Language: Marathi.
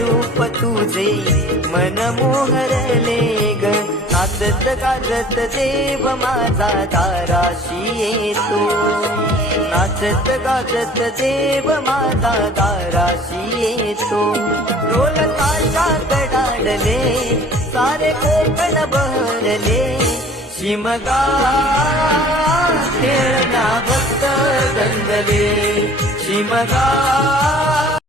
रूप तुझे मन मोहरले ग. आदत गाजत देव माझा दाराशी येतो. नाचत गाजत देव माझा दाराशी येतो. ढोल ताशा कडाडले सारे कोकण बहरले. शिमगा खेळण्या भक्त गंगले शिमगा